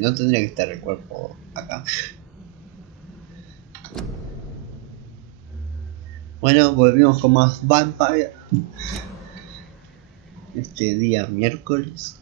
No tendría que estar el cuerpo acá. Bueno, volvimos con más Vampyr. Este día miércoles.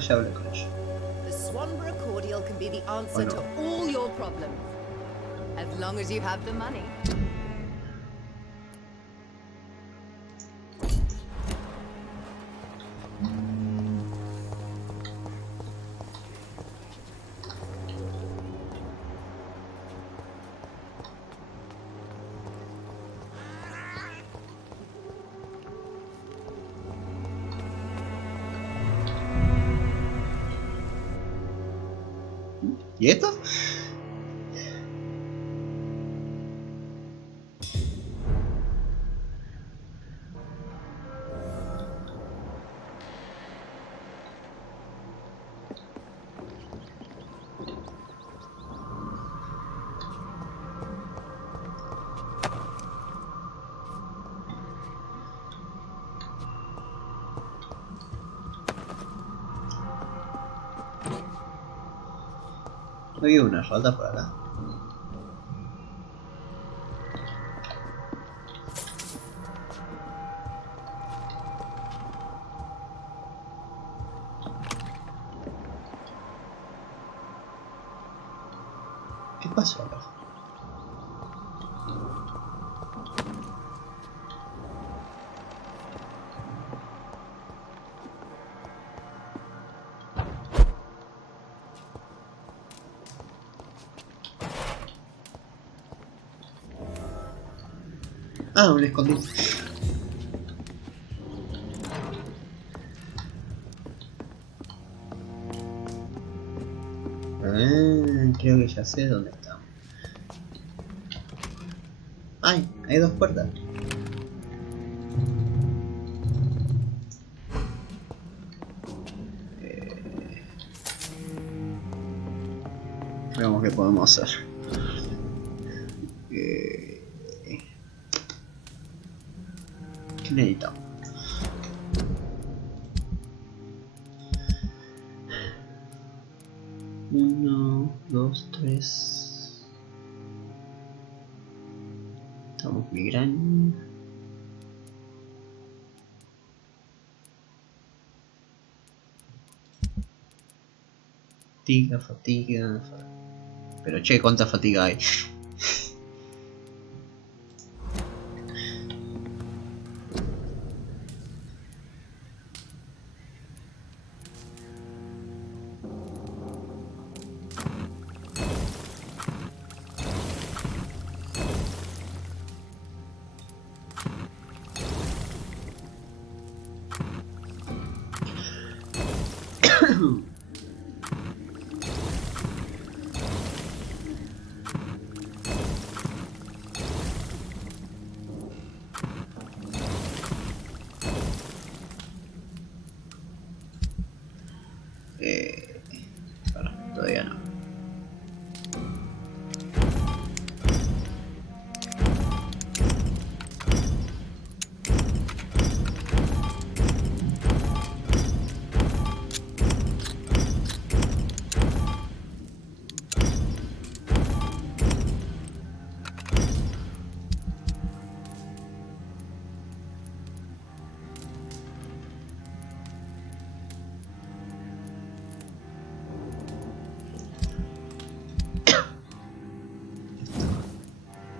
Ya hablé con ella. The Swanborough cordial can be the answer no. to all your problems, as long as you have the money. ¿Y esto? Hay una rata por acá. ¿Qué pasó acá? Ah, un escondite. Creo que ya sé dónde estamos. ¡Ay! Hay dos puertas. Veamos qué podemos hacer. ¿Qué necesitamos? Uno, dos, tres. Estamos migrando. Fatiga. Pero che, ¿cuánta fatiga hay? Bueno, todavía no.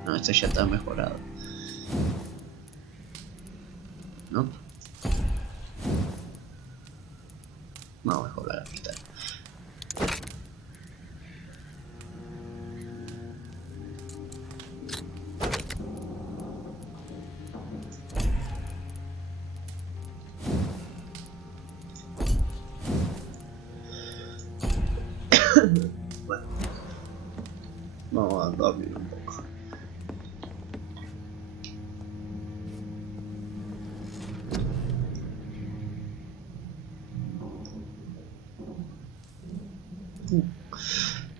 No, esto ya está mejorado. ¿No? Vamos a mejorar la pista. Bueno, vamos a dormir un poco.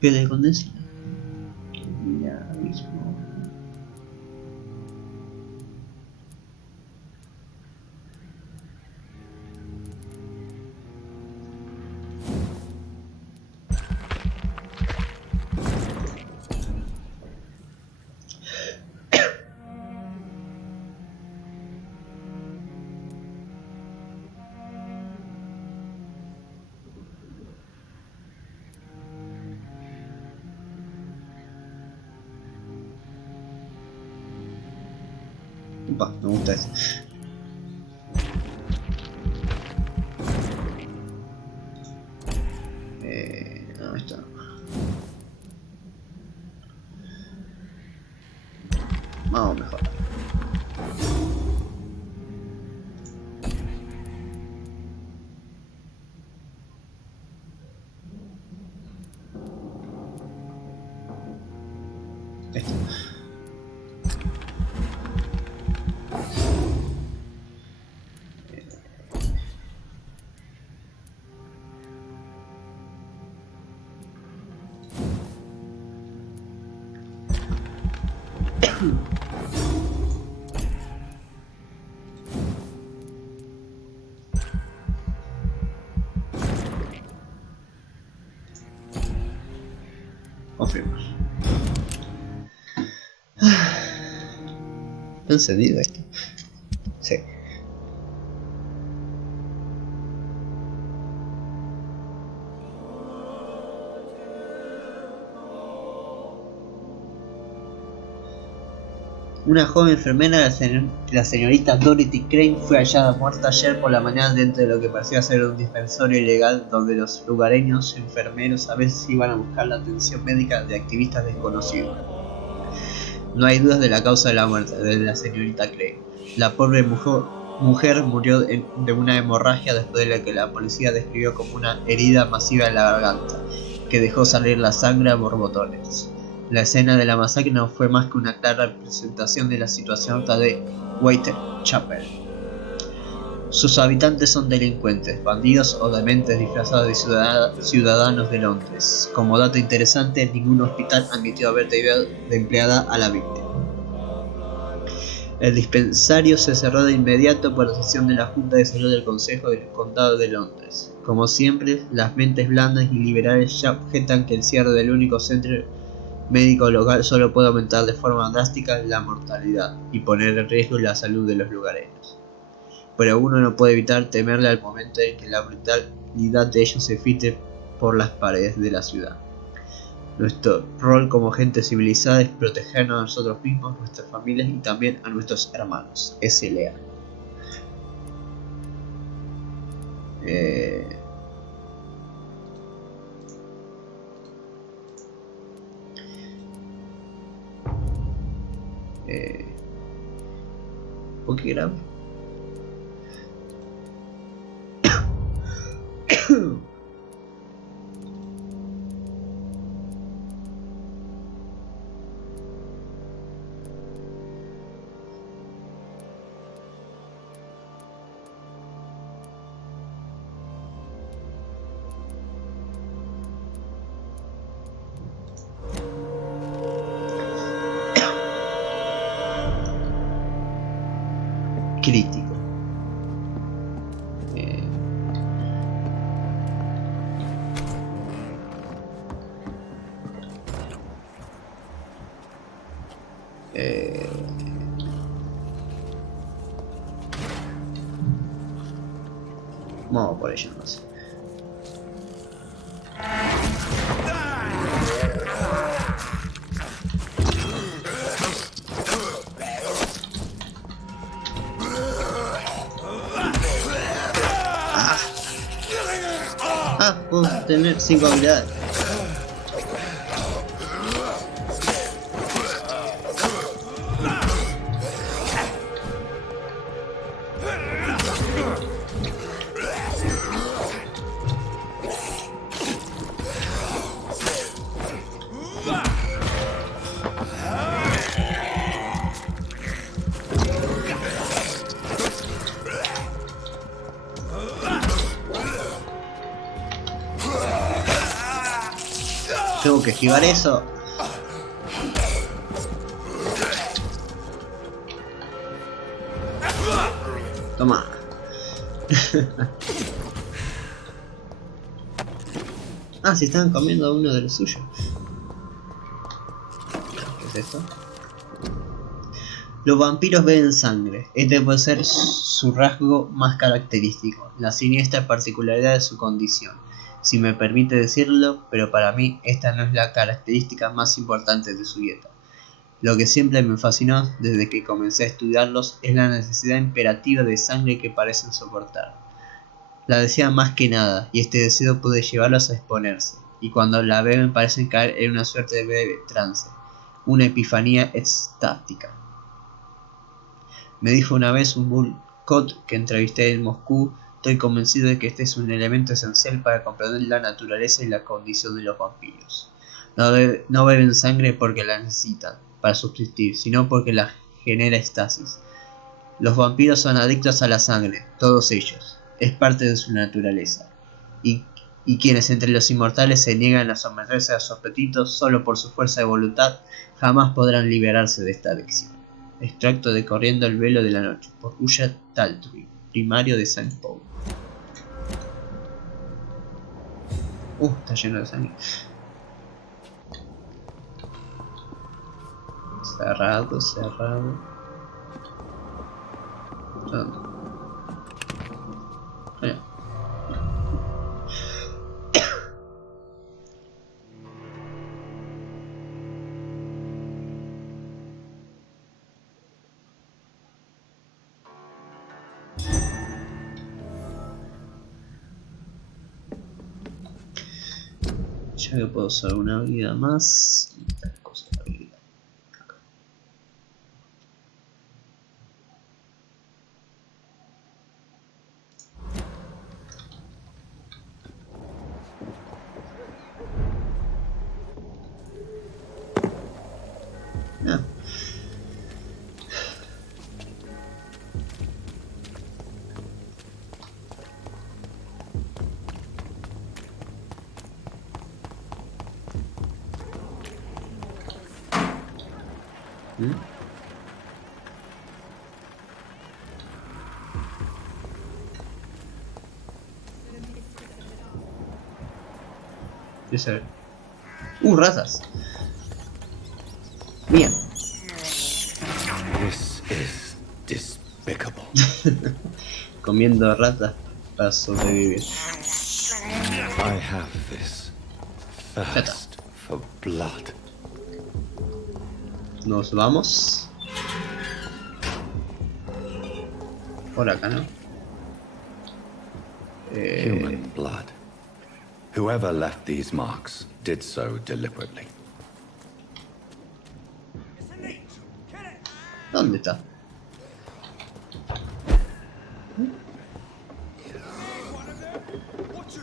Piedra de condensa. Ya mismo. Upa, me gusta eso. No, esto no. Vamos mejor. Esto. Confirmar. ¿Está encendido esto? Sí. Una joven enfermera, la señorita Dorothy Crane, fue hallada muerta ayer por la mañana dentro de lo que parecía ser un dispensario ilegal donde los lugareños enfermeros a veces iban a buscar la atención médica de activistas desconocidos. No hay dudas de la causa de la muerte de la señorita Crane. La pobre mujer murió de una hemorragia después de la que la policía describió como una herida masiva en la garganta, que dejó salir la sangre a borbotones. La escena de la masacre no fue más que una clara representación de la situación de Whitechapel. Sus habitantes son delincuentes, bandidos o dementes disfrazados de ciudadanos de Londres. Como dato interesante, ningún hospital admitió haber tenido de empleada a la víctima. El dispensario se cerró de inmediato por decisión de la Junta de Salud del Consejo del Condado de Londres. Como siempre, las mentes blandas y liberales ya objetan que el cierre del único centro médico local solo puede aumentar de forma drástica la mortalidad y poner en riesgo la salud de los lugareños. Pero uno no puede evitar temerle al momento en que la brutalidad de ellos se filtre por las paredes de la ciudad. Nuestro rol como gente civilizada es protegernos a nosotros mismos, nuestras familias y también a nuestros hermanos. S.L.A. ¿Por qué grave? Crítico. Vamos por ello, no sé. Ah, puedo tener 5 habilidades. Tengo que esquivar eso. Toma. Ah, si estaban comiendo uno de los suyos. ¿Qué es esto? Los vampiros beben sangre. Este puede ser su rasgo más característico, la siniestra particularidad de su condición, si me permite decirlo, pero para mí esta no es la característica más importante de su dieta. Lo que siempre me fascinó desde que comencé a estudiarlos es la necesidad imperativa de sangre que parecen soportar. La desean más que nada, y este deseo puede llevarlos a exponerse, y cuando la beben parecen caer en una suerte de breve trance, una epifanía estática. Me dijo una vez un Bullcott que entrevisté en Moscú: estoy convencido de que este es un elemento esencial para comprender la naturaleza y la condición de los vampiros. No beben sangre porque la necesitan para subsistir, sino porque la genera estasis. Los vampiros son adictos a la sangre, todos ellos. Es parte de su naturaleza. Y quienes entre los inmortales se niegan a someterse a sus apetitos solo por su fuerza de voluntad, jamás podrán liberarse de esta adicción. Extracto de Corriendo el velo de la noche, por Ulla Taltry, primario de St. Paul. Está lleno de sangre. Cerrado, cerrado. ¿Dónde? Bueno. Ya que puedo usar una habilidad más. Cosa de habilidad. Ah. Ese... ratas. Bien. This is despicable. Comiendo ratas para sobrevivir. I have this thirst for blood. Nos vamos. Por acá, ¿no? Human blood. Whoever left these marks did so deliberately. ¿Dónde está?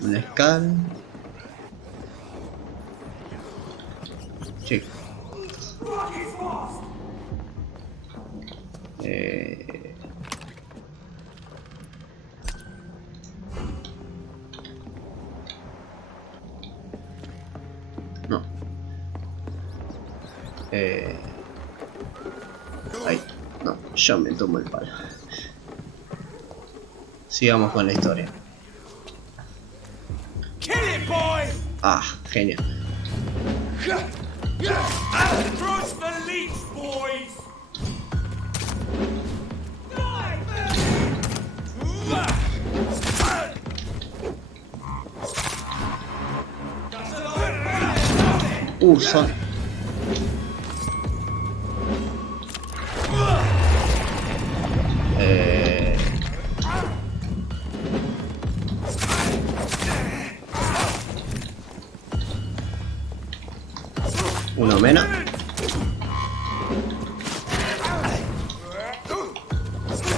Una escala. Sí. No. Ay, no, yo me tomo el palo. Sigamos con la historia. Ah, genial. Son...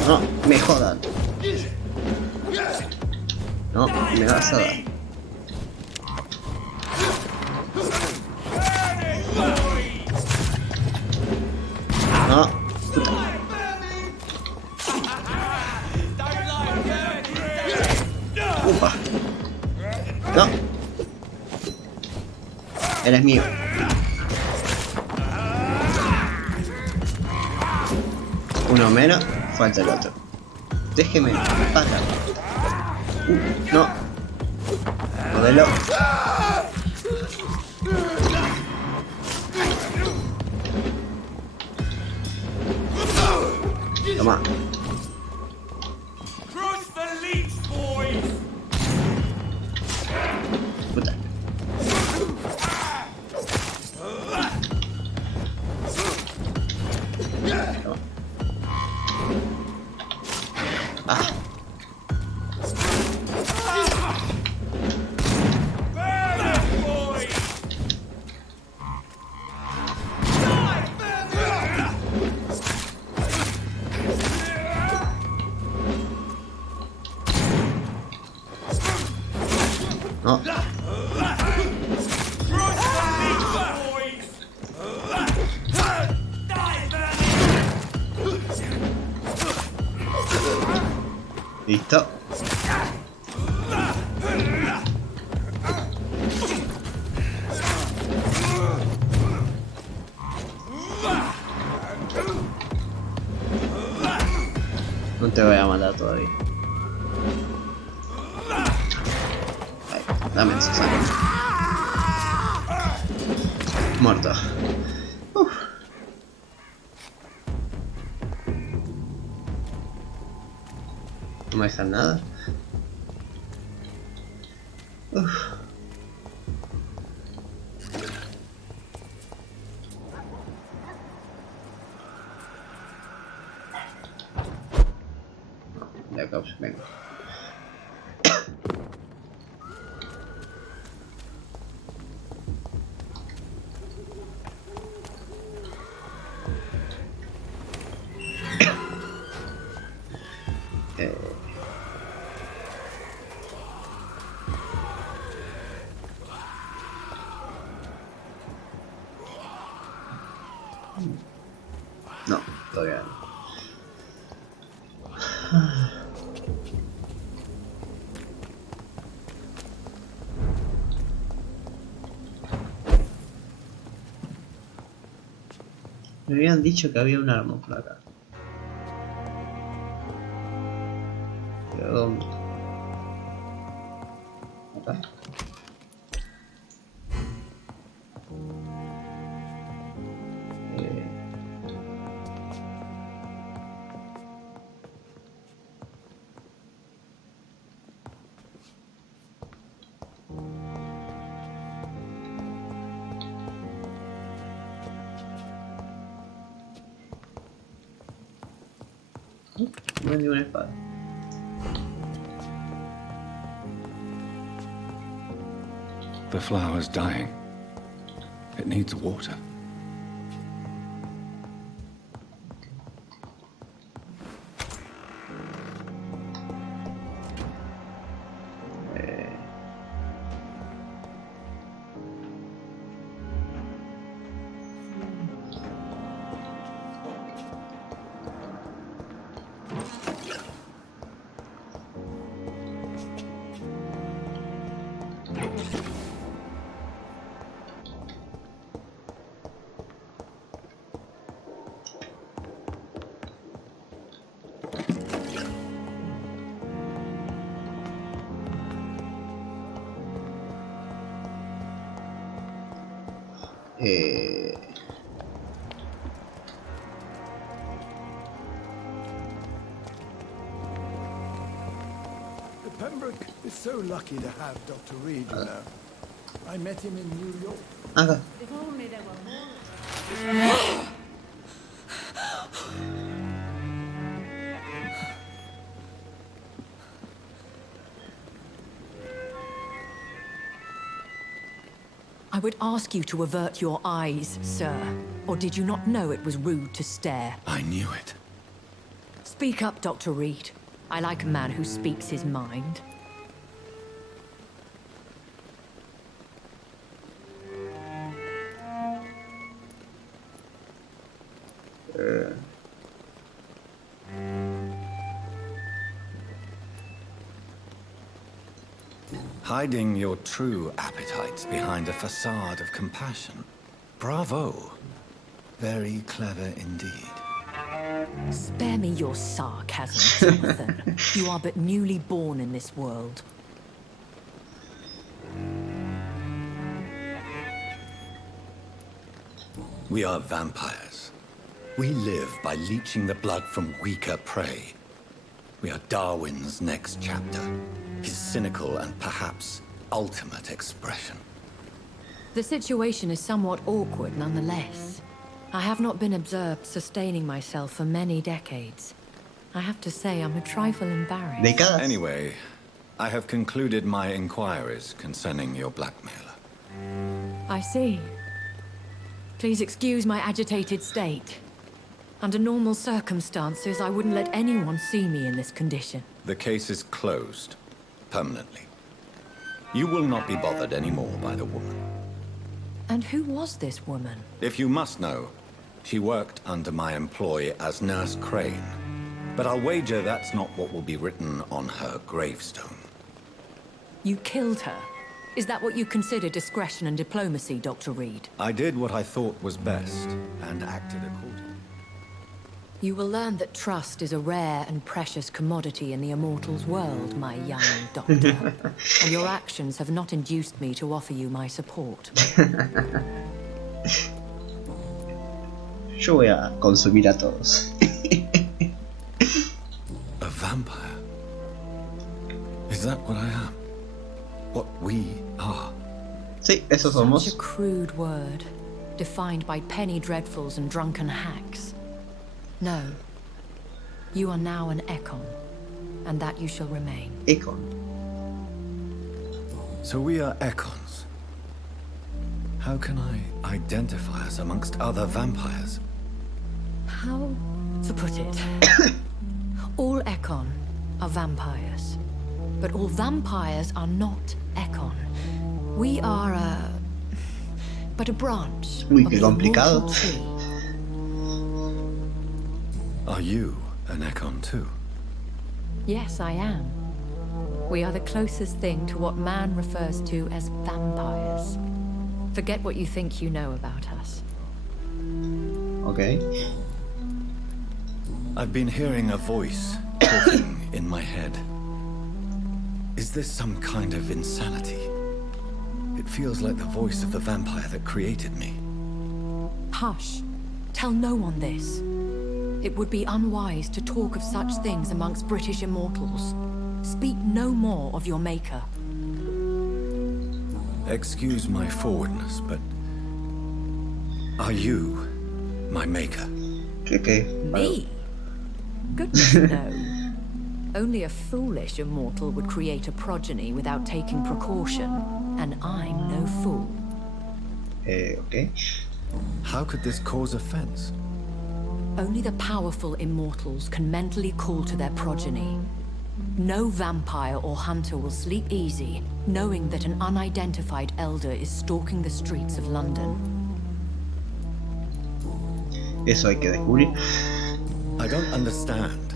No, me jodan. No, me vas a dar. No, puta. Upa. No. Eres mío. Uno menos, falta el otro. Déjeme, pata. No. Modelo. Toma. Puta. Toma. Ah. No. Listo. No te voy a matar todavía. Ay, dame eso, saco. Muerto. Uf. No me dejan nada. Uf. De acá, pues, venga. No, todavía no. Me habían dicho que había un arma por acá. ¿Pero dónde? Acá. No hay ninguna espada. The flower's dying. It needs water. Pembroke is so lucky to have Dr. Reed, you know. I met him in New York. Acá. If only there were more. I would ask you to avert your eyes, sir. Or did you not know it was rude to stare? I knew it. Speak up, Dr. Reed. I like a man who speaks his mind. Hiding your true appetites behind a facade of compassion. Bravo. Very clever indeed. Spare me your sarcasm, Jonathan. You are but newly born in this world. We are vampires. We live by leeching the blood from weaker prey. We are Darwin's next chapter. His cynical and perhaps ultimate expression. The situation is somewhat awkward nonetheless. I have not been observed sustaining myself for many decades. I have to say I'm a trifle embarrassed. Décadas. Anyway, I have concluded my inquiries concerning your blackmailer. I see. Please excuse my agitated state. Under normal circumstances, I wouldn't let anyone see me in this condition. The case is closed. Permanently. You will not be bothered anymore by the woman. And who was this woman? If you must know, she worked under my employ as Nurse Crane. But I'll wager that's not what will be written on her gravestone. You killed her. Is that what you consider discretion and diplomacy, Dr. Reed? I did what I thought was best, and acted accordingly. You will learn that trust is a rare and precious commodity in the Immortals world, my young doctor. And your actions have not induced me to offer you my support. Yo voy a consumir a todos. A vampire? Is that what I am? What we are? Sí, eso Such a somos. crude word, defined by penny dreadfuls and drunken hacks. No. You are now an Ekon, and that you shall remain. Econ. So we are Ekons. How can I identify us amongst other vampires? How to put it? All Ekon are vampires, but all vampires are not Ekon. We are but a branch Uy, of qué the complicado. immortal tree. Are you an Ekon too? Yes, I am. We are the closest thing to what man refers to as vampires. Forget what you think you know about us. Ok. I've been hearing a voice talking in my head. Is this some kind of insanity? It feels like the voice of the vampire that created me. Hush. Tell no one this. It would be unwise to talk of such things amongst British immortals. Speak no more of your maker. Excuse my forwardness, but are you my maker? ¿Qué? Me? Goodness, no. Only a foolish immortal would create a progeny without taking precaution, and I'm no fool. Ok. How could this cause offense? Only the powerful immortals can mentally call to their progeny. No vampire or hunter will sleep easy, knowing that an unidentified elder is stalking the streets of London. Eso hay que descubrir. I don't understand.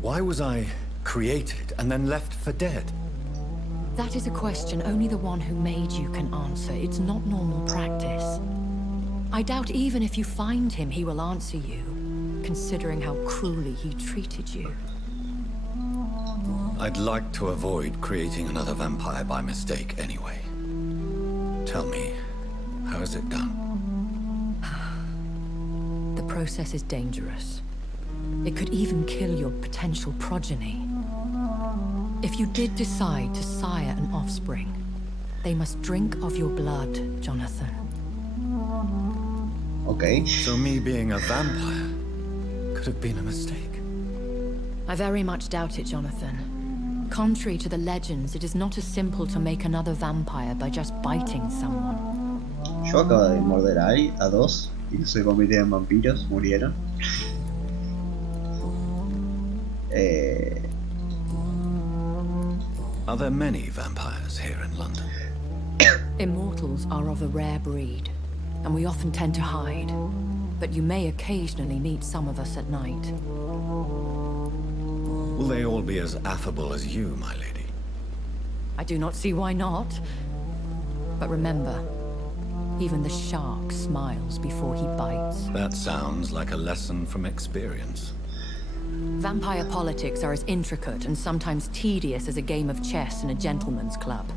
Why was I created and then left for dead? That is a question only the one who made you can answer. It's not normal practice. I doubt even if you find him, he will answer you, considering how cruelly he treated you. I'd like to avoid creating another vampire by mistake anyway. Tell me, how is it done? The process is dangerous. It could even kill your potential progeny. If you did decide to sire an offspring, they must drink of your blood, Jonathan. Ok. So me being a vampire could have been a mistake. I very much doubt it, Jonathan. Contrary to the legends, it is not as simple to make another vampire by just biting someone. Yo acabo de morder a dos y se convirtieron en vampiros, murieron. Are there many vampires here in London? Immortals are of a rare breed, and we often tend to hide. But you may occasionally meet some of us at night. Will they all be as affable as you, my lady? I do not see why not. But remember, even the shark smiles before he bites. That sounds like a lesson from experience. Vampire politics are as intricate and sometimes tedious as a game of chess in a gentleman's club.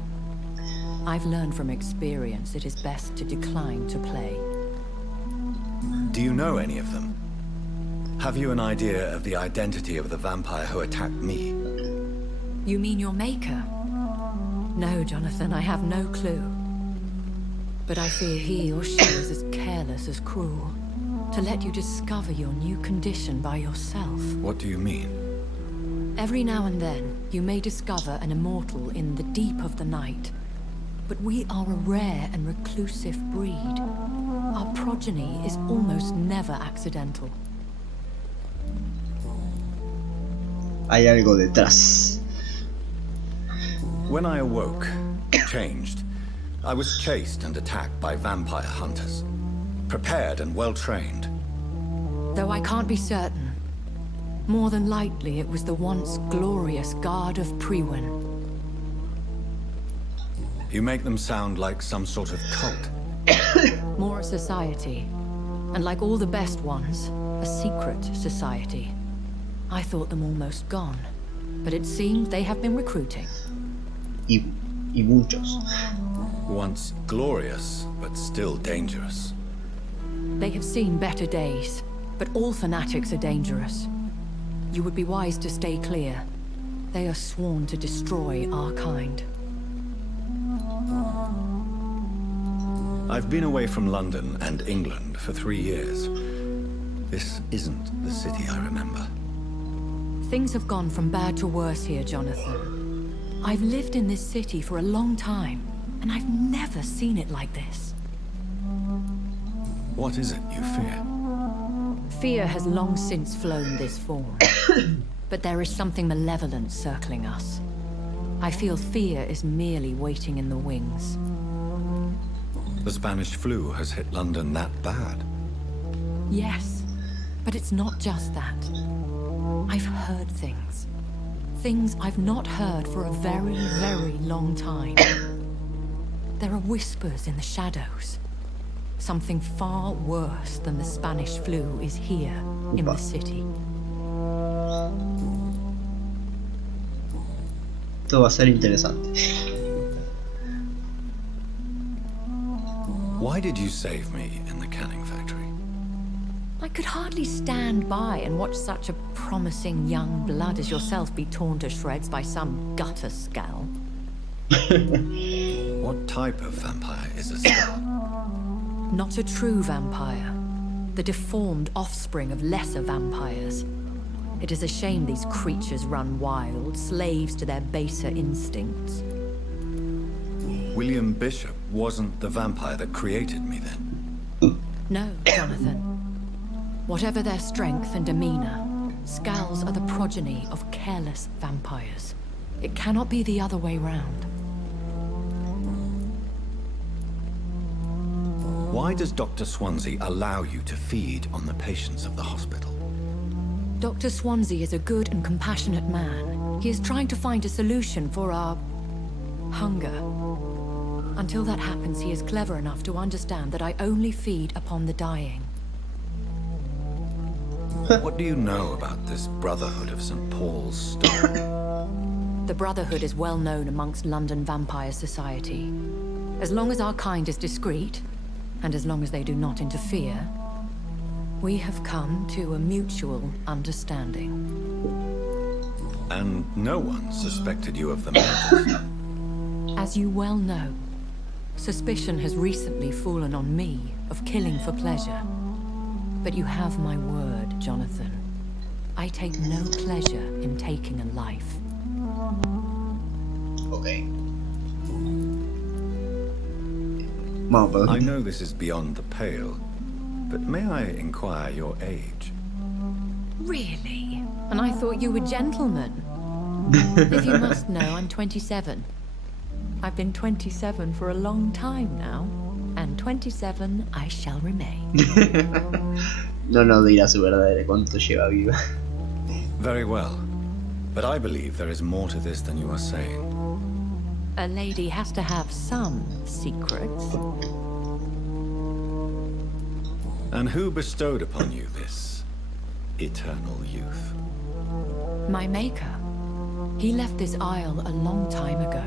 I've learned from experience it is best to decline to play. Do you know any of them? Have you an idea of the identity of the vampire who attacked me? You mean your maker? No, Jonathan, I have no clue. But I fear he or she is as careless as cruel. To let you discover your new condition by yourself. What do you mean? Every now and then, you may discover an immortal in the deep of the night. But we are a rare and reclusive breed. Our progeny is almost never accidental. Hay algo detrás. When I awoke, changed, I was chased and attacked by vampire hunters. Prepared and well-trained. Though I can't be certain. More than likely, it was the once glorious Guard of Priwen. You make them sound like some sort of cult. More a society. And like all the best ones, a secret society. I thought them almost gone. But it seems they have been recruiting. Y muchos. Once glorious, but still dangerous. They have seen better days, but all fanatics are dangerous. You would be wise to stay clear. They are sworn to destroy our kind. I've been away from London and England for 3 years. This isn't the city I remember. Things have gone from bad to worse here, Jonathan. I've lived in this city for a long time, and I've never seen it like this. What is it you fear? Fear has long since flown this form. But there is something malevolent circling us. I feel fear is merely waiting in the wings. The Spanish flu has hit London that bad. Yes, but it's not just that. I've heard things. Things I've not heard for a very, very long time. There are whispers in the shadows. Something far worse than the Spanish flu is here in the city. Esto va a ser interesante. Why did you save me in the canning factory? I could hardly stand by and watch such a promising young blood as yourself be torn to shreds by some gutter scowl. What type of vampire is a skull? Not a true vampire. The deformed offspring of lesser vampires. It is a shame these creatures run wild, slaves to their baser instincts. William Bishop wasn't the vampire that created me then. No, Jonathan. Whatever their strength and demeanor, Scowls are the progeny of careless vampires. It cannot be the other way round. Why does Dr. Swansea allow you to feed on the patients of the hospital? Dr. Swansea is a good and compassionate man. He is trying to find a solution for our hunger. Until that happens, he is clever enough to understand that I only feed upon the dying. What do you know about this Brotherhood of St. Paul's story? The Brotherhood is well known amongst London vampire society. As long as our kind is discreet, and as long as they do not interfere, we have come to a mutual understanding. And no one suspected you of the murders? As you well know, suspicion has recently fallen on me of killing for pleasure. But you have my word, Jonathan. I take no pleasure in taking a life. Okay. I know this is beyond the pale, but may I inquire your age? Really? And I thought you were gentlemen. If you must know, I'm 27. I've been 27 for a long time now. And 27 I shall remain. No nos dirá su verdadera cuánto lleva viva. Very well. But I believe there is more to this than you are saying. A lady has to have some secrets. And who bestowed upon you this eternal youth? My maker. He left this isle a long time ago.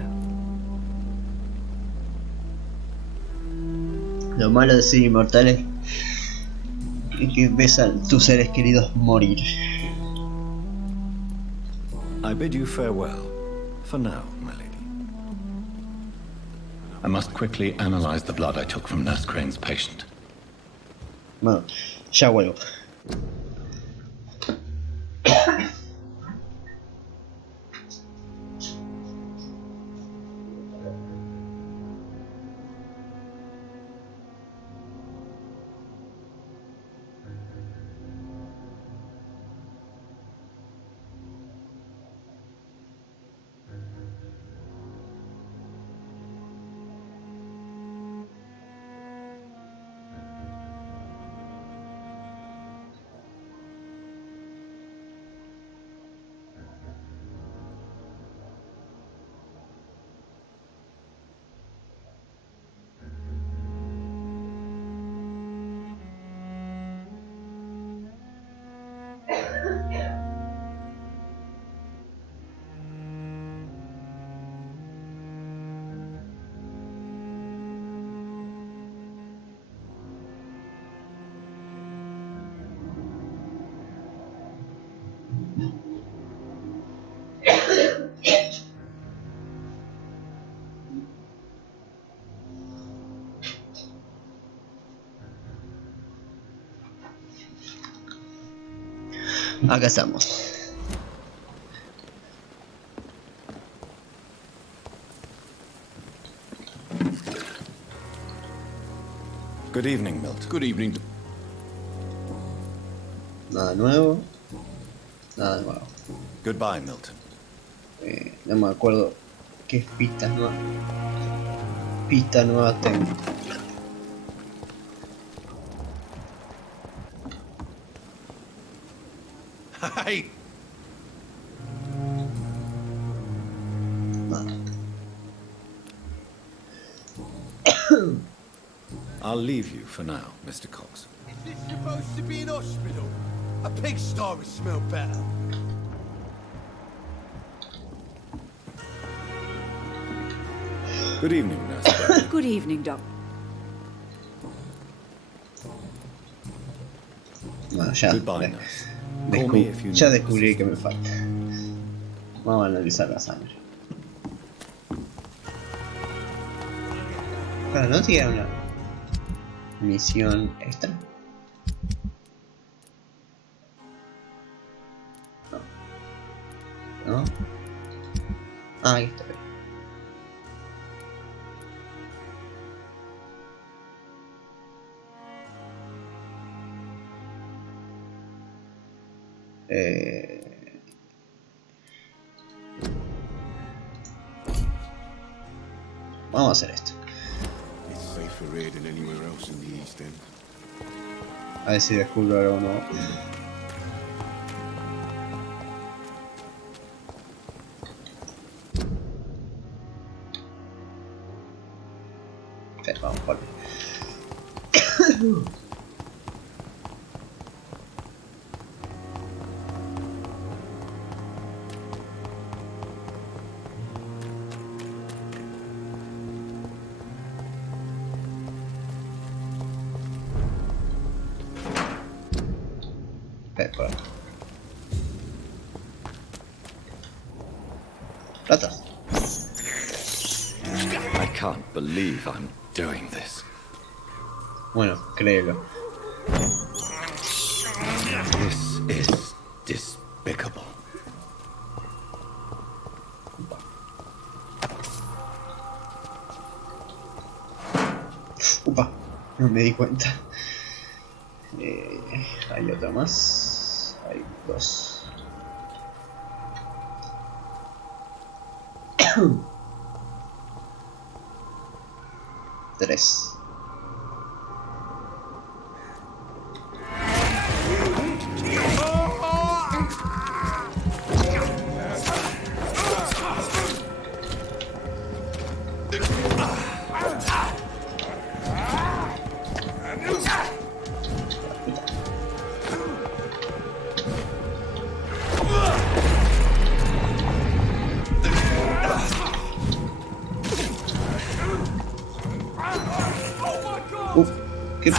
Lo malo de ser inmortal es que ves a tus seres queridos morir. I bid you farewell, for now, my lady. I must quickly analyze the blood I took from Nurse Crane's patient. Bueno, ya vuelvo. Acá estamos. Good evening, Milton. Good evening. Nada nuevo. Nada nuevo. Goodbye, Milton. No me acuerdo qué pistas nuevas. Pistas nuevas tengo. Hey! Nada. I'll leave you for now, Mr. Cox. Is this supposed to be an hospital? A pigsty would smell better. Good evening, Nurse. Good evening, Doc. Bueno, ya. Goodbye, Nurse. Call me if you Ya need descubrí que me falta. Vamos a analizar la sangre. Bueno, ¿no tiene una misión extra? No. ¿No? Ah, ahí está. Vamos a hacer esto. It's safer here than anywhere else in the East End. A ver si descubro algo nuevo. Ok, vamos por por acá. Plata. I can't believe I'm doing this. Bueno, créelo. This is despicable. Upa, no me di cuenta. Hay otra más. Hay dos. Tres. ¿Qué?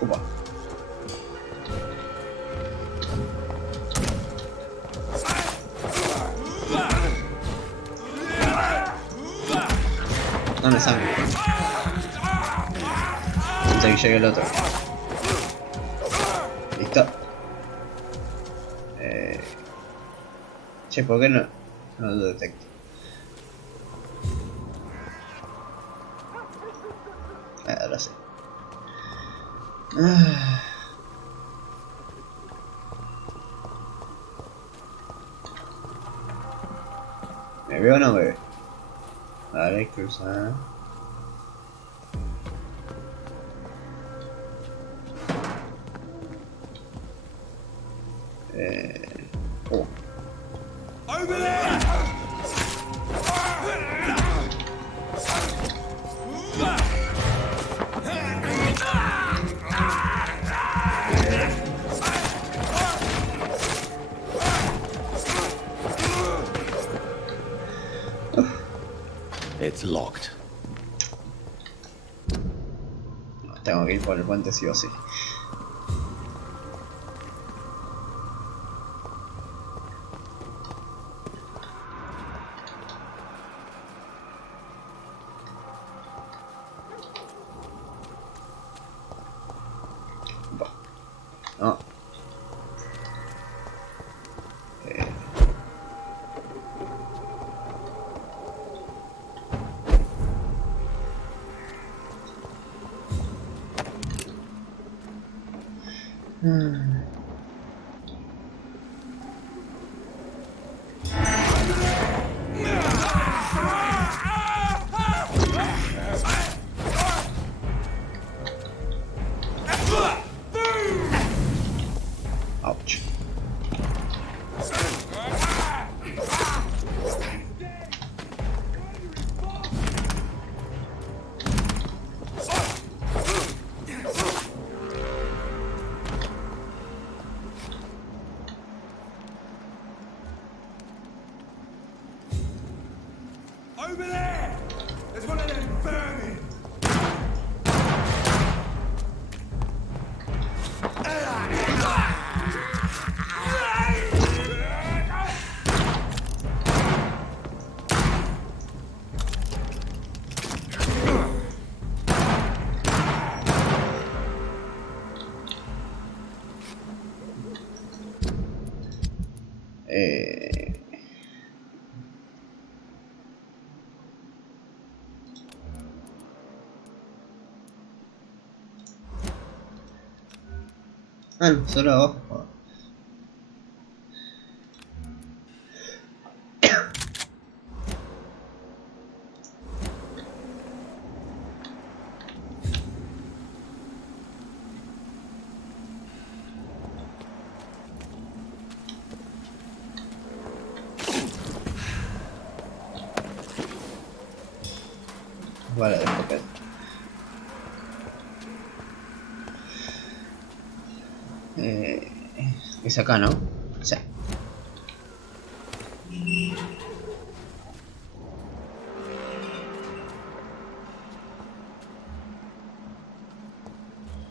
Opa. Dame sangre. Antes que llegue el otro. Listo. Che, ¿por qué no lo detecto? Ahora sí. ¿Me veo o no me veo? Vale, cruzar. Oh. Over there! It's locked. Tengo que ir por el puente sí o sí. No. Ouch. Over there! There's one of them vermin! Ah, no, solo abajo. Vale, de escopeta. Es acá, ¿no? Sí.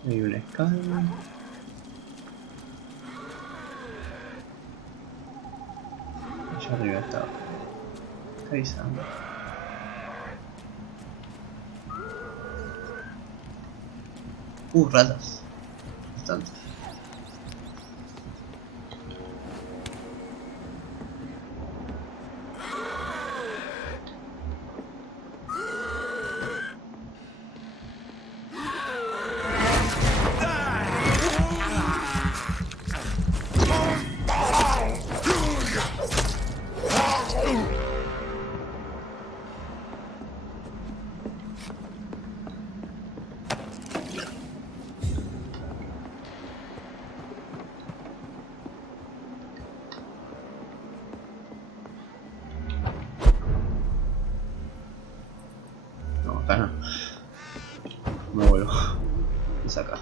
Hay una escala. Allá arriba está. Está avisando. Ratas. Bastante. Acá no. Me vuelvo. Es acá.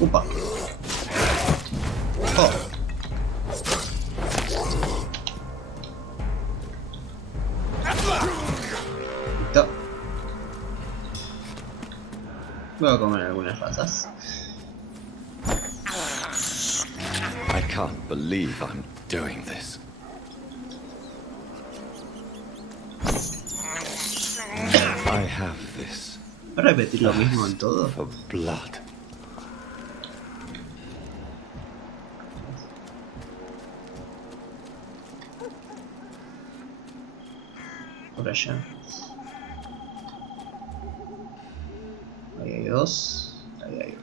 Upa. Oh. Listo. Voy a comer algunas razas. I can't believe I'm doing this. I have this. ¿Va a repetir lo mismo en todo? For blood. Por allá. Ahí hay dos. Ahí hay uno.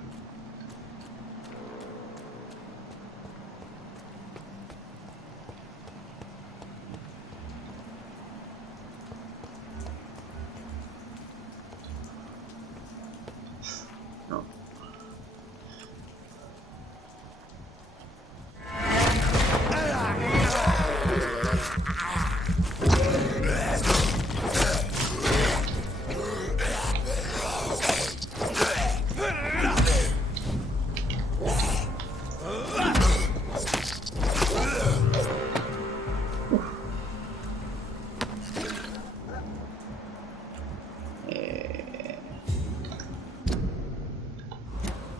No.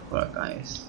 Por acá es.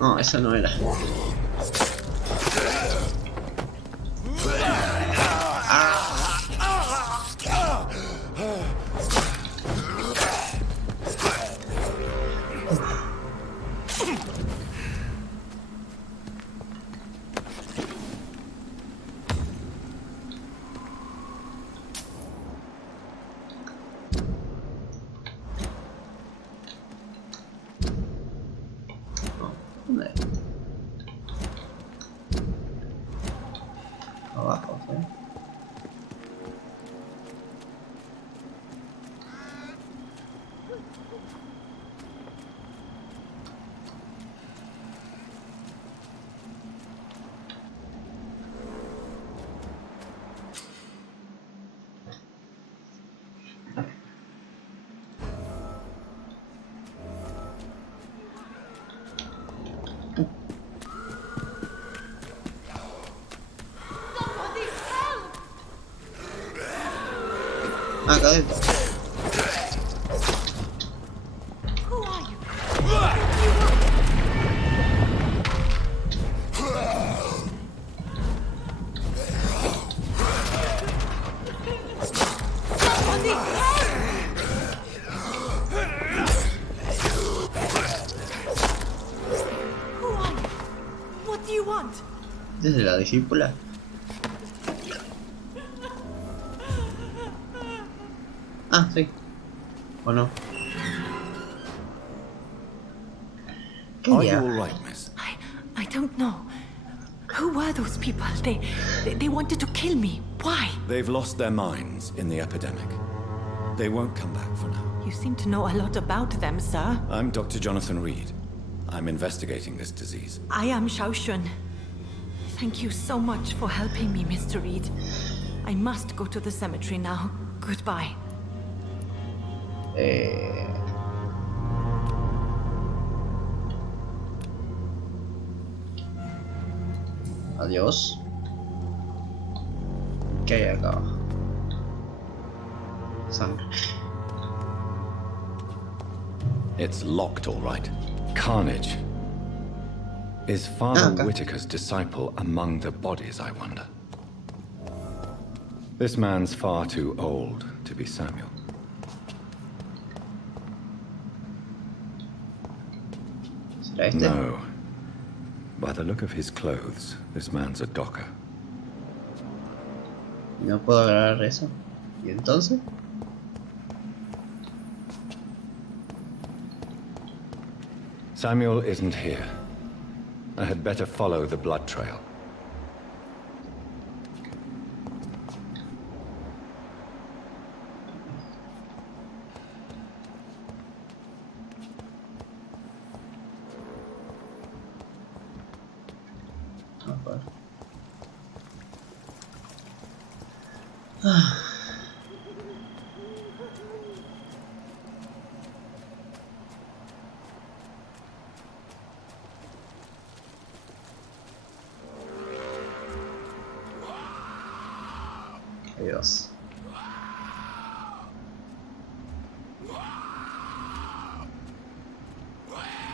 No, esa no era. ¿Dónde? Abajo, ¿sí? Ah, acá adentro. What do you want? ¿Desde la discípula? Ah, sí. ¿O no? ¿Qué Are you ya? all right, miss? I don't know. Who were those people? They wanted to kill me. Why? They've lost their minds in the epidemic. They won't come back for now. You seem to know a lot about them, sir. I'm Dr. Jonathan Reed. I'm investigating this disease. I am Shaoshun. Thank you so much for helping me, Mr. Reed. I must go to the cemetery now. Goodbye. Adiós. ¿Qué hay acá abajo? Sangre. It's locked, all right. Carnage. Is Father okay. Whitaker's disciple among the bodies, I wonder? This man's far too old to be Samuel. ¿Será este? No. By the look of his clothes, this man's a docker. No puedo agarrar eso. ¿Y entonces? Samuel isn't here. I had better follow the blood trail. Adiós.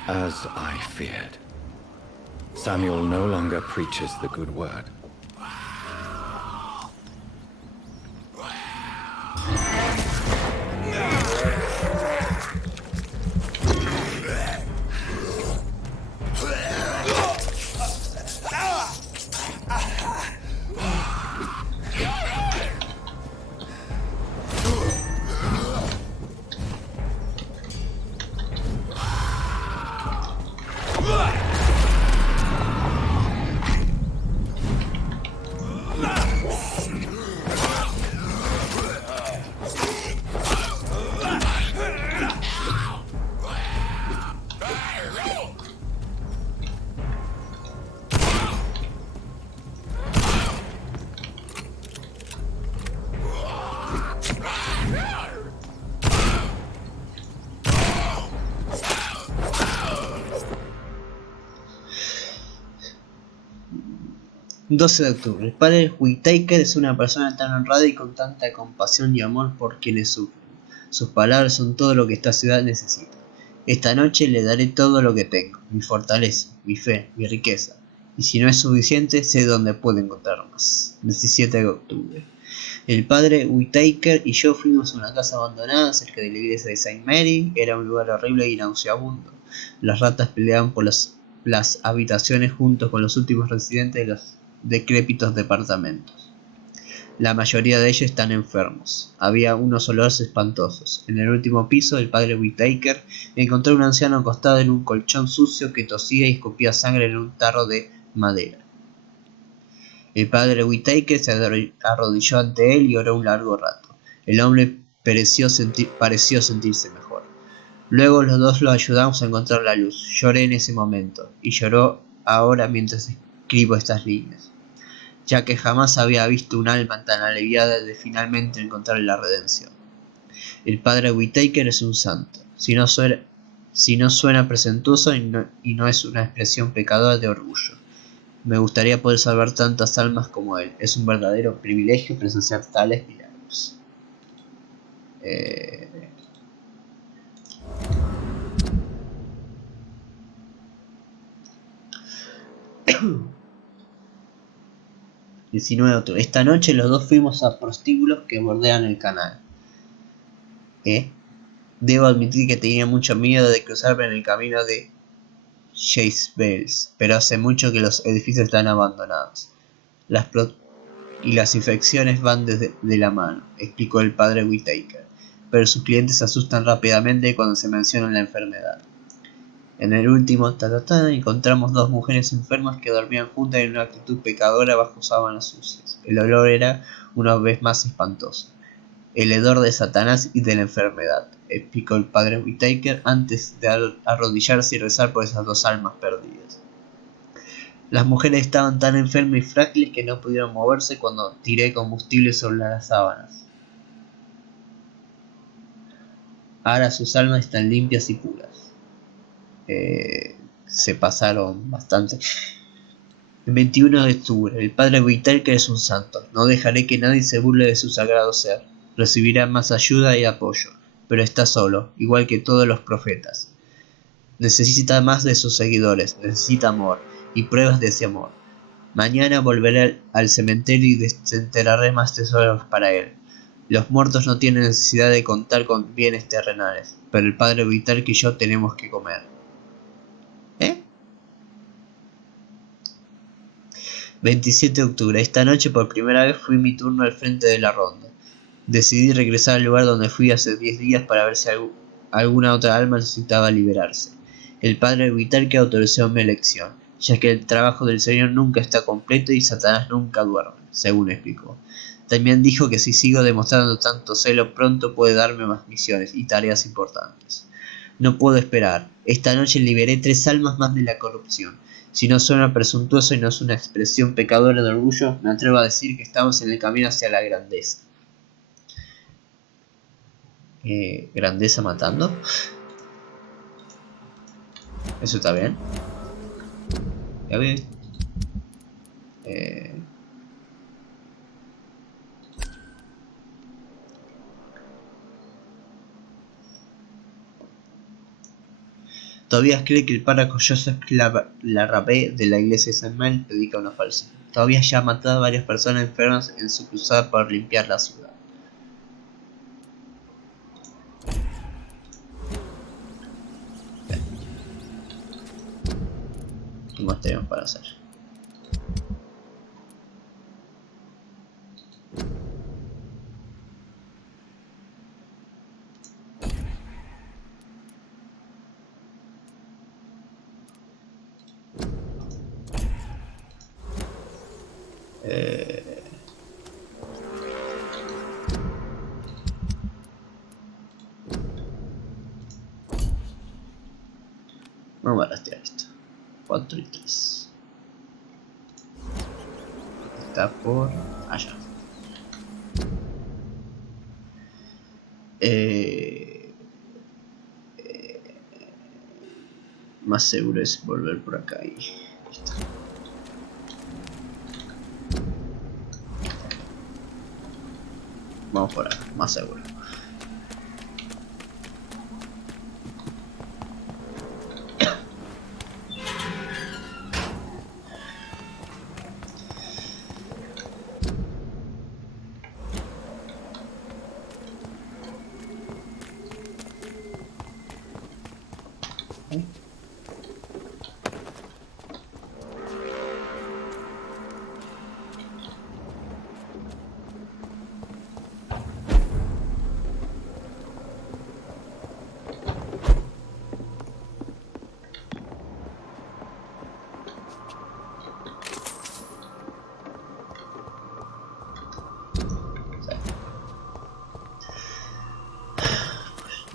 As I feared. Samuel no longer preaches the good word. ...12 de octubre... El padre Whitaker es una persona tan honrada y con tanta compasión y amor por quienes sufren. Sus palabras son todo lo que esta ciudad necesita. Esta noche le daré todo lo que tengo, mi fortaleza, mi fe, mi riqueza. Y si no es suficiente, sé dónde puedo encontrar más. 17 de octubre... El padre Whitaker y yo fuimos a una casa abandonada cerca de la iglesia de Saint Mary. Era un lugar horrible y nauseabundo. Las ratas peleaban por las habitaciones junto con los últimos residentes de los decrépitos departamentos. La mayoría de ellos están enfermos. Había unos olores espantosos. En el último piso, el padre Whitaker encontró a un anciano acostado en un colchón sucio que tosía y escupía sangre en un tarro de madera. El padre Whitaker se arrodilló ante él y oró un largo rato. El hombre pareció sentirse mejor. Luego los dos lo ayudamos a encontrar la luz. Lloré en ese momento, y lloró ahora mientras escribo estas líneas, ya que jamás había visto un alma tan aliviada de finalmente encontrar la redención. El padre Whitaker es un santo, si no suena presuntuoso y no es una expresión pecadora de orgullo. Me gustaría poder salvar tantas almas como él. Es un verdadero privilegio presenciar tales milagros. 19 de octubre. Esta noche los dos fuimos a prostíbulos que bordean el canal. Debo admitir que tenía mucho miedo de cruzarme en el camino de Chasebells, pero hace mucho que los edificios están abandonados. Las infecciones van de la mano, explicó el padre Whitaker, pero sus clientes se asustan rápidamente cuando se menciona la enfermedad. En el último encontramos dos mujeres enfermas que dormían juntas en una actitud pecadora bajo sábanas sucias. El olor era una vez más espantoso, el hedor de Satanás y de la enfermedad. explicó el padre Whittaker antes de arrodillarse y rezar por esas dos almas perdidas. Las mujeres estaban tan enfermas y frágiles que no pudieron moverse cuando tiré combustible sobre las sábanas. Ahora sus almas están limpias y puras. Se pasaron bastante. El 21 de octubre, el padre Whittaker es un santo. No dejaré que nadie se burle de su sagrado ser. Recibirá más ayuda y apoyo, pero está solo, igual que todos los profetas. Necesita más de sus seguidores, necesita amor y pruebas de ese amor. Mañana volveré al cementerio y desenterraré más tesoros para él. Los muertos no tienen necesidad de contar con bienes terrenales, pero el padre Whittaker y yo tenemos que comer. 27 de octubre. Esta noche por primera vez fui mi turno al frente de la ronda. Decidí regresar al lugar donde fui hace 10 días para ver si alguna otra alma necesitaba liberarse. El padre Whittaker autorizó mi elección, ya que el trabajo del Señor nunca está completo y Satanás nunca duerme, según explicó. También dijo que si sigo demostrando tanto celo pronto puede darme más misiones y tareas importantes. No puedo esperar. Esta noche liberé 3 almas más de la corrupción. Si no suena presuntuoso y no es una expresión pecadora de orgullo, me atrevo a decir que estamos en el camino hacia la grandeza. ¿Grandeza matando? Eso está bien. Ya ves. Todavía cree que el párroco Joseph Larrabee de la iglesia de Saint Mel predica una falsa. Todavía ya ha matado a varias personas enfermas en su cruzada por limpiar la ciudad. ¿Qué más tenemos para hacer? Vamos a rastrear esto. 4 y 3. Está por allá. Más seguro es volver por acá y listo. Vamos por acá, más seguro.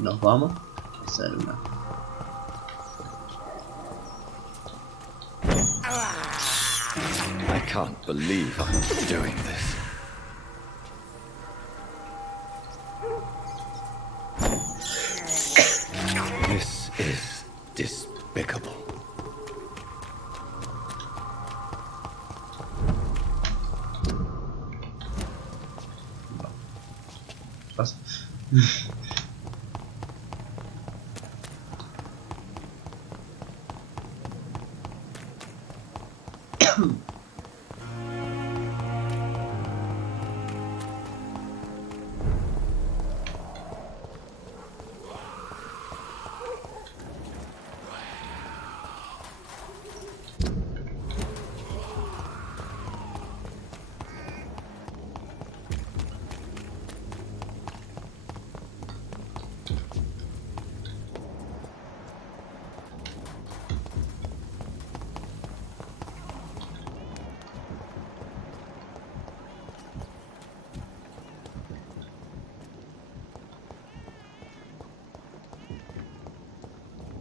Nos vamos a hacer una. I can't believe I'm doing this. This is despicable. Pasa.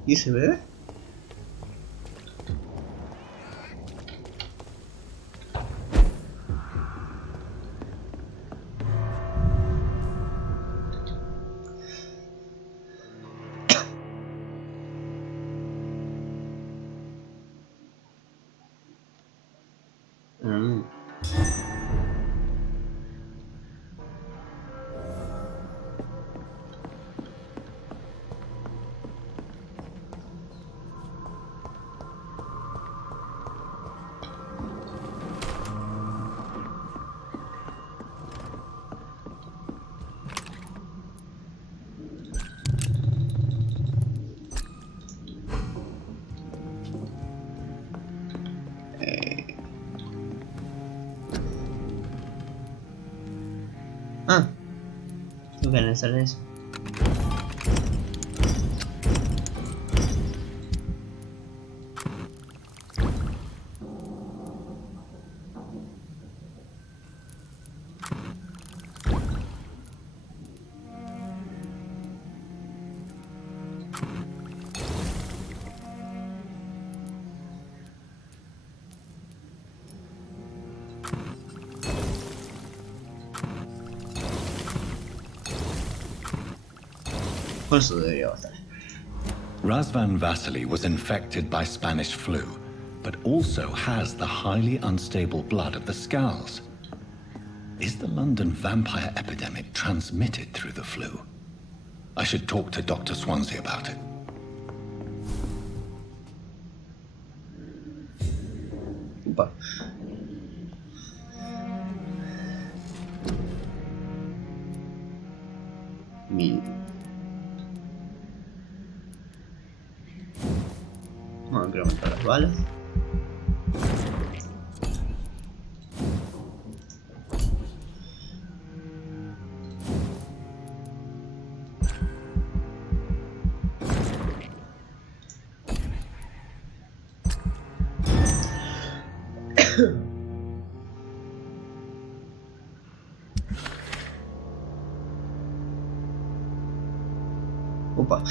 ¿Y ese bebé? Mm. Ah, tengo que analizar eso. Por eso debería bastar. Razvan Vasily was infected by Spanish flu, but also has the highly unstable blood of the Scows. Is the London vampire epidemic transmitted through the flu? I should talk to Dr. Swansea about it. Upa. Bueno, quiero aumentar las balas. Opa.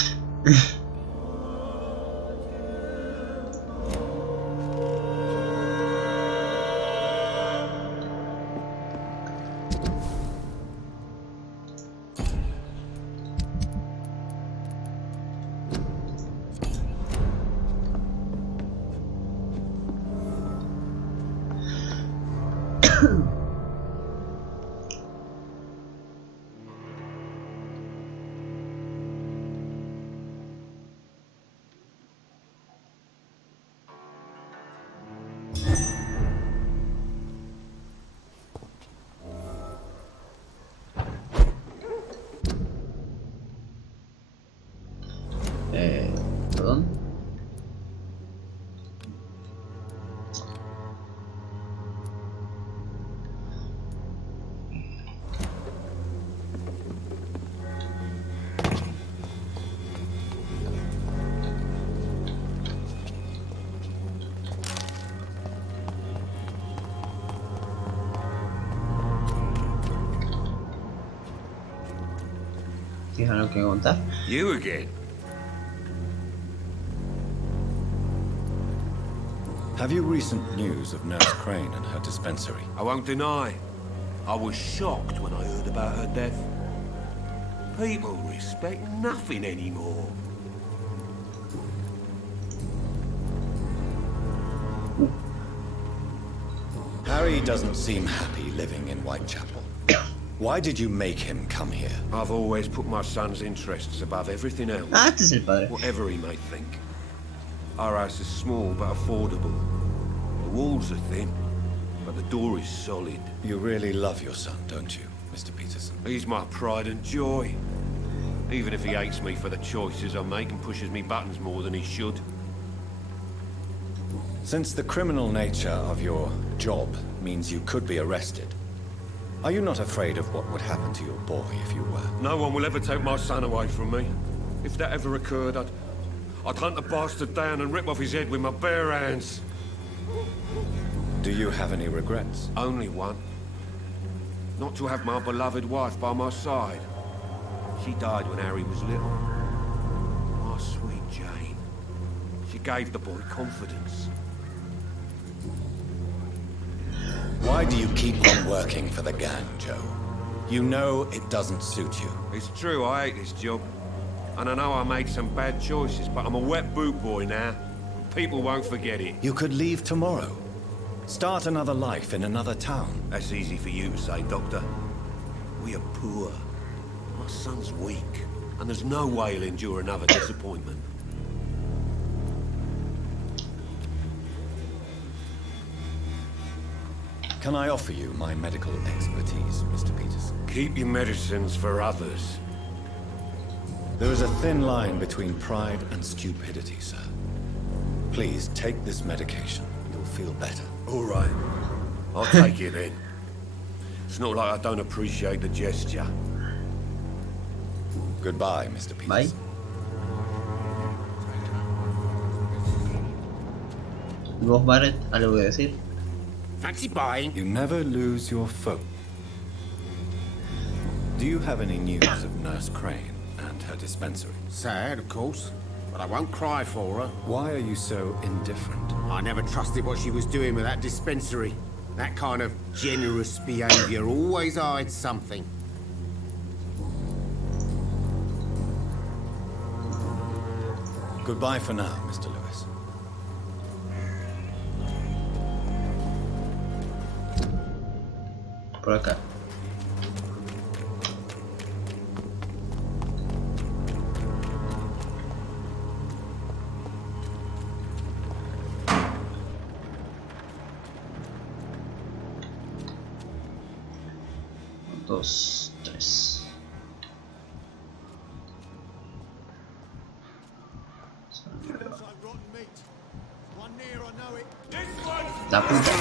Perdón. ¿Tienes algo que contar? You again? Have you recent news of Nurse Crane and her dispensary? I won't deny. I was shocked when I heard about her death. People respect nothing anymore. Harry doesn't seem happy living in Whitechapel. Why did you make him come here? I've always put my son's interests above everything else. Ah, este es el padre. Whatever he may think. Our house is small but affordable. The walls are thin, but the door is solid. You really love your son, don't you, Mr. Peterson? He's my pride and joy. Even if he hates me for the choices I make and pushes me buttons more than he should. Since the criminal nature of your job means you could be arrested, are you not afraid of what would happen to your boy if you were? No one will ever take my son away from me. If that ever occurred, I'd hunt the bastard down and rip off his head with my bare hands. Do you have any regrets? Only one. Not to have my beloved wife by my side. She died when Harry was little. My sweet Jane. She gave the boy confidence. Why do you keep on working for the gang, Joe? You know it doesn't suit you. It's true, I hate this job. And I know I made some bad choices, but I'm a wet boot boy now. And people won't forget it. You could leave tomorrow. Start another life in another town. That's easy for you to say, Doctor. We are poor. My son's weak. And there's no way he'll endure another disappointment. Can I offer you my medical expertise, Mr. Peterson? Keep your medicines for others. There is a thin line between pride and stupidity, sir. Please take this medication. You'll feel better. All right. I'll take it then. It's not like I don't appreciate the gesture. Goodbye, Mr. Peterson. Bye. ¿Y vos, Barrett, algo que decir? Fancy buying? You never lose your folk. Do you have any news of Nurse Crane and her dispensary? Sad, of course, but I won't cry for her. Why are you so indifferent? I never trusted what she was doing with that dispensary. That kind of generous behavior always hides something. Goodbye for now, Mr. Lewis. Por acá. Dos, tres. La puta.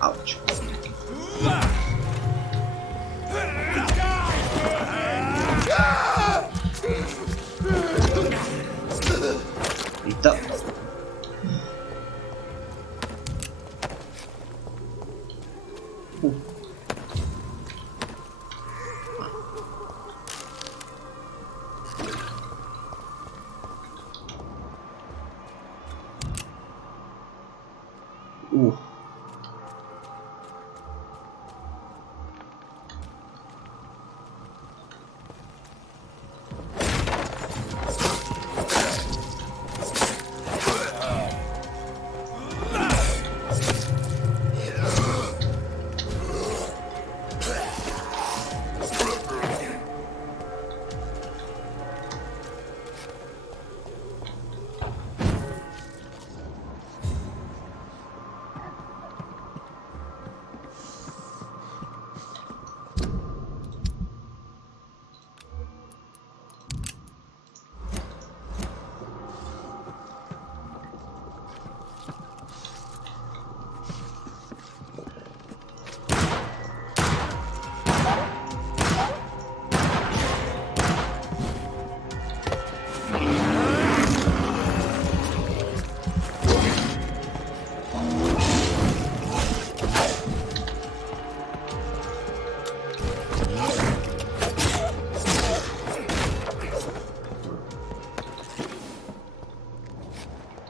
Ouch. Listo.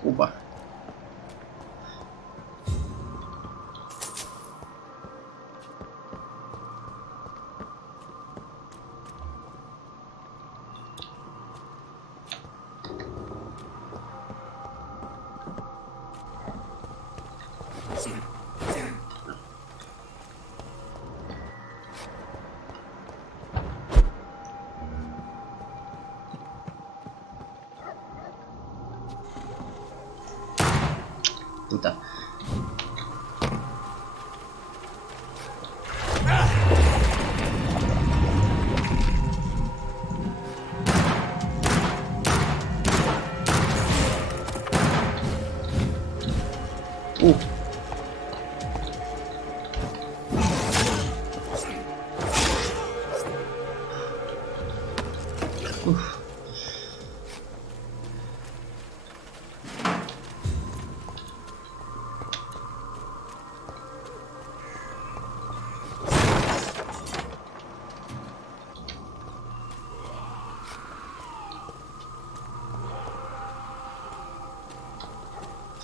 Upa. Puta.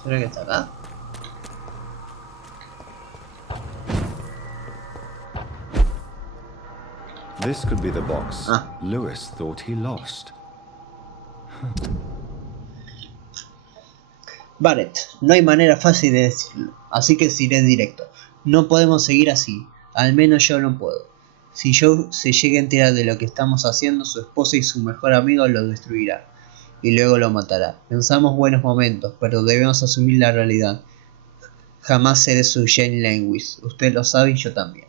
¿Será que está acá? This could be the box Ah. Lewis thought he lost. Barrett, no hay manera fácil de decirlo, así que iré directo. No podemos seguir así, al menos yo no puedo. Si Joe se llega a enterar de lo que estamos haciendo, su esposa y su mejor amigo lo destruirán, y luego lo matará. Pensamos buenos momentos, pero debemos asumir la realidad. Jamás seré su Jane Lewis, usted lo sabe y yo también.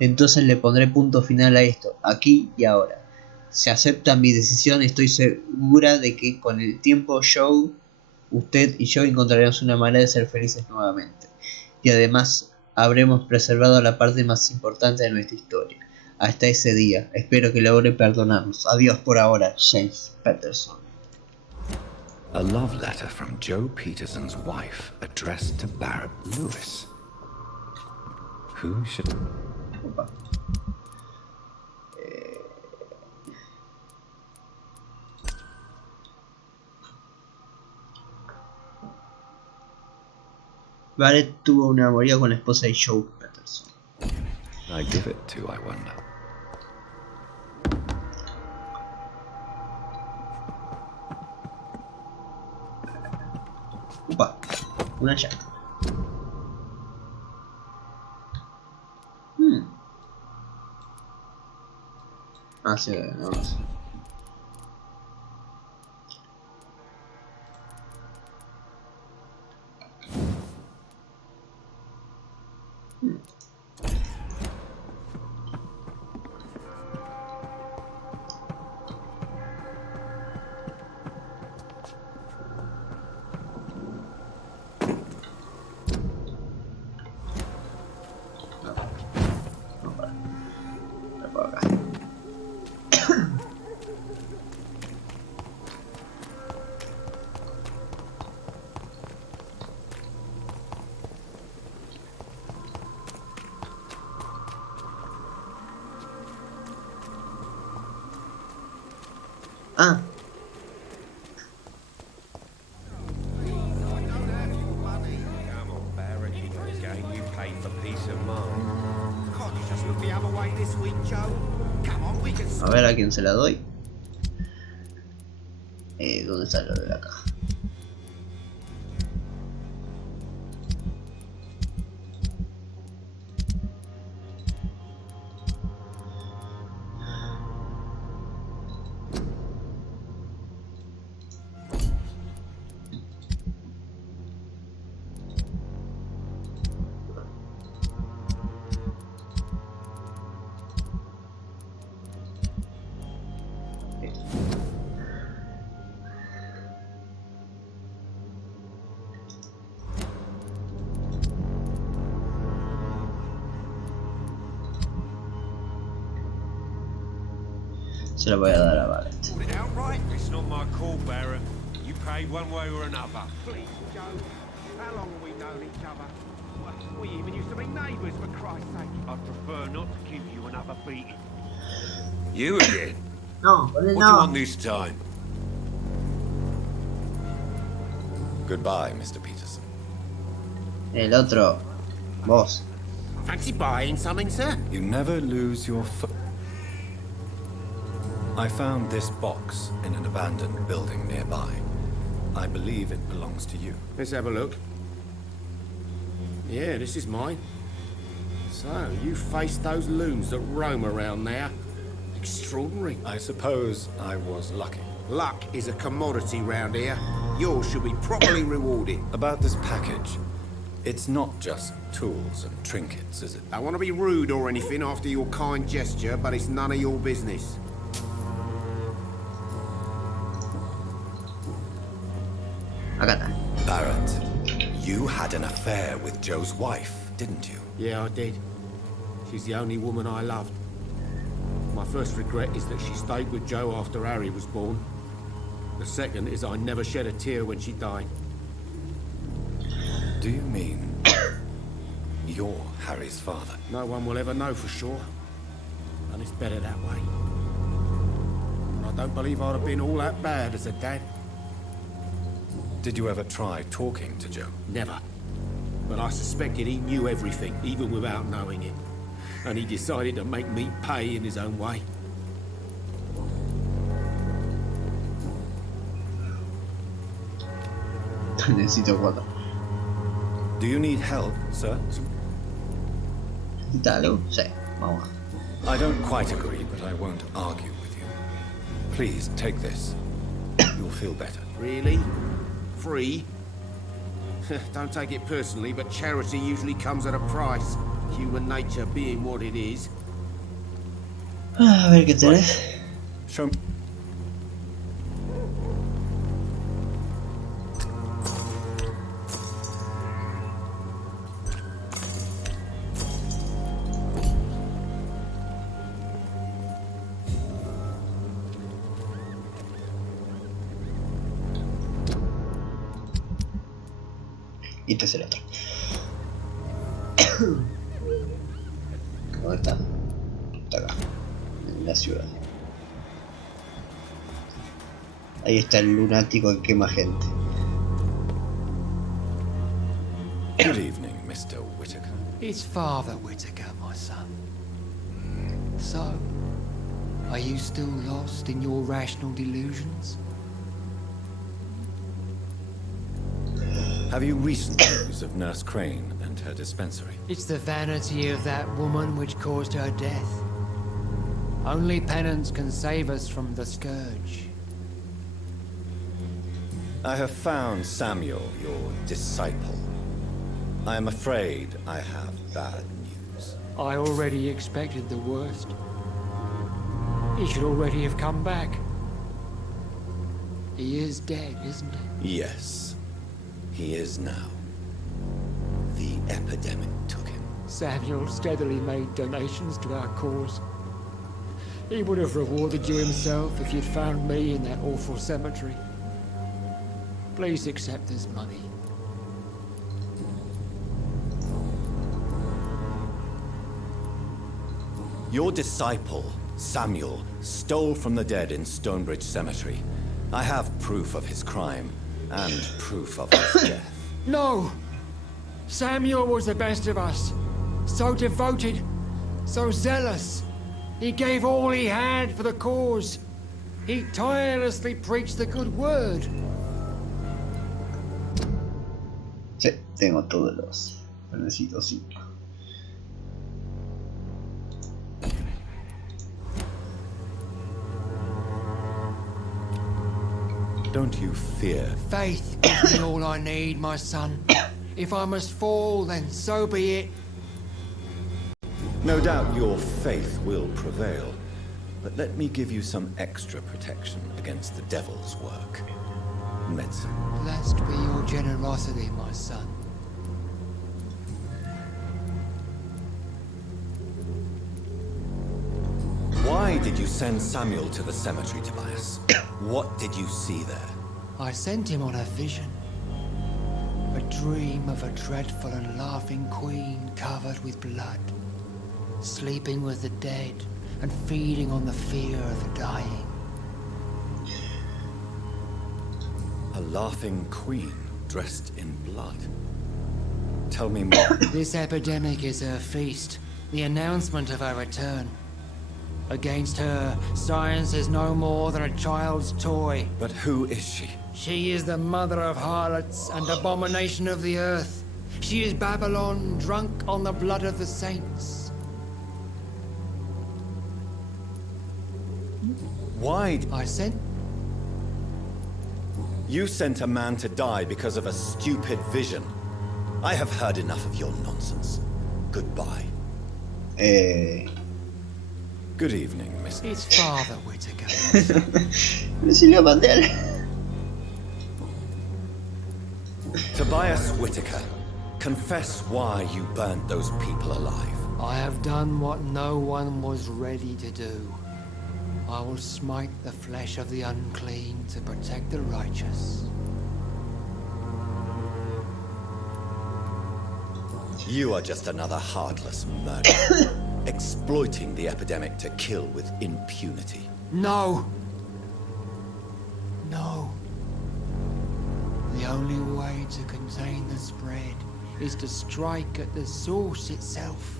Entonces le pondré punto final a esto, aquí y ahora. Si acepta mi decisión, estoy segura de que con el tiempo Joe, usted y yo encontraremos una manera de ser felices nuevamente. Y además, habremos preservado la parte más importante de nuestra historia. Hasta ese día, espero que logre perdonarnos. Adiós por ahora, James Peterson. A love letter from Joe Peterson's wife addressed to Barrett Lewis. Who should... Opa. Barrett tuvo una amorío con la esposa de Joe Peterson. I give it to, I wonder. Opa, una llave. Ah, sí, no sé. Ah, Come on, Barrett, you know the game. You paid for peace of mind. Can't you just look the other way this week, Joe? Come on, we can... a ver a quién se la doy. ¿Dónde está lo de la caja? Se la voy a dar a Barrett. Put it outright. It's not my call, Barrett. You paid one way or another. Please, Joe. How long have we known each other? We even used to be neighbours, for Christ's sake. I'd prefer not to give you another beating. You again? No, What do you want this time? Goodbye, Mr. Peterson. El otro, vos. Fancy buying something, sir? You never lose your I found this box in an abandoned building nearby. I believe it belongs to you. Let's have a look. Yeah, this is mine. So, you faced those loons that roam around there. Extraordinary. I suppose I was lucky. Luck is a commodity round here. Yours should be properly rewarded. About this package, it's not just tools and trinkets, is it? I want to be rude or anything after your kind gesture, but it's none of your business. Acá está. Barrett, you had an affair with Joe's wife, didn't you? Yeah, I did. She's the only woman I loved. My first regret is that she stayed with Joe after Harry was born. The second is I never shed a tear when she died. Do you mean you're Harry's father? No one will ever know for sure. And it's better that way. And I don't believe I'd have been all that bad as a dad. Did you ever try talking to Joe? Never. But I suspected he knew everything, even without knowing it. And he decided to make me pay in his own way. Necesito 4. Do you need help, sir? ¿Necesita algo? Sí, vamos. I don't quite agree, but I won't argue with you. Please, take this. You'll feel better. Really? Free? Don't take it personally, but charity usually comes at a price. Human nature being what it is. A ver qué tenés. Show me. Y este es el otro. ¿Dónde está? Está acá, en la ciudad. Ahí está el lunático que quema gente. Good evening, Mr. Whitaker. It's Father Whitaker, my son. So, are you still lost in your rational delusions? Have you recent news of Nurse Crane and her dispensary? It's the vanity of that woman which caused her death. Only penance can save us from the scourge. I have found Samuel, your disciple. I am afraid I have bad news. I already expected the worst. He should already have come back. He is dead, isn't he? Yes. He is now. The epidemic took him. Samuel steadily made donations to our cause. He would have rewarded you himself if you'd found me in that awful cemetery. Please accept this money. Your disciple, Samuel, stole from the dead in Stonebridge Cemetery. I have proof of his crime. And proof of his death. No! Samuel was the best of us. So devoted, so zealous. He gave all he had for the cause. He tirelessly preached the good word. Sí, tengo todos los. Pero necesito 5. Don't you fear? Faith gives me all I need, my son. If I must fall, then so be it. No doubt your faith will prevail, but let me give you some extra protection against the devil's work. Medicine. Blessed be your generosity, my son. Why did you send Samuel to the cemetery, Tobias? What did you see there? I sent him on a vision. A dream of a dreadful and laughing queen covered with blood, sleeping with the dead and feeding on the fear of the dying. A laughing queen dressed in blood. Tell me more. This epidemic is her feast, the announcement of her return. Against her, science is no more than a child's toy. But who is she? She is the mother of harlots and abomination of the earth. She is Babylon, drunk on the blood of the saints. Why? I sent... You sent a man to die because of a stupid vision. I have heard enough of your nonsense. Goodbye. Good evening, Miss. It's Father Whitaker. Tobias Whitaker, confess why you burnt those people alive. I have done what no one was ready to do. I will smite the flesh of the unclean to protect the righteous. You are just another heartless murderer, exploiting the epidemic to kill with impunity. No! No. The only way to contain the spread is to strike at the source itself.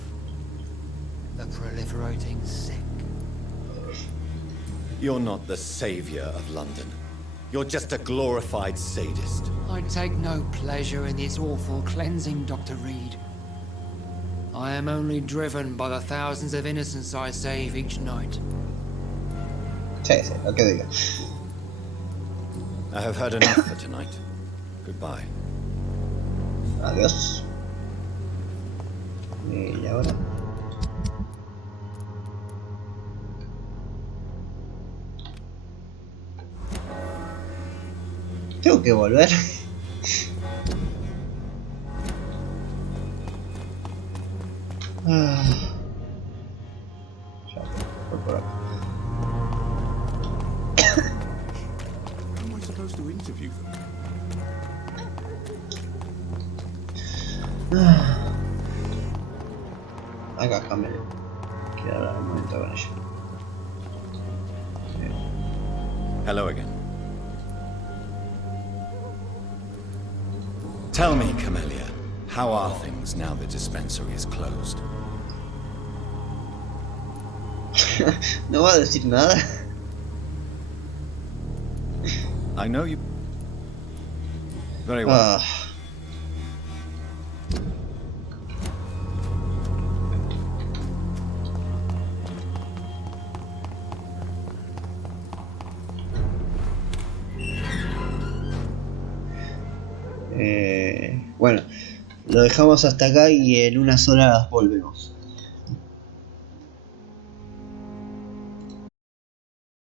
The proliferating sick. You're not the savior of London. You're just a glorified sadist. I take no pleasure in this awful cleansing, Dr. Reed. I am only driven by the thousands of innocents I save each night. Sí, sí, lo que diga. I have heard enough for tonight. Goodbye. Adiós. Y ahora. Tengo que volver. Ya, voy por acá. How am I supposed to interview them? Acá, cámara. Quiero hablar un momento con ella. Hello again. Tell me, Camellia, how are things now the dispensary is closed? No va a decir nada. I know you... Very well. Bueno, lo dejamos hasta acá y en unas horas volvemos.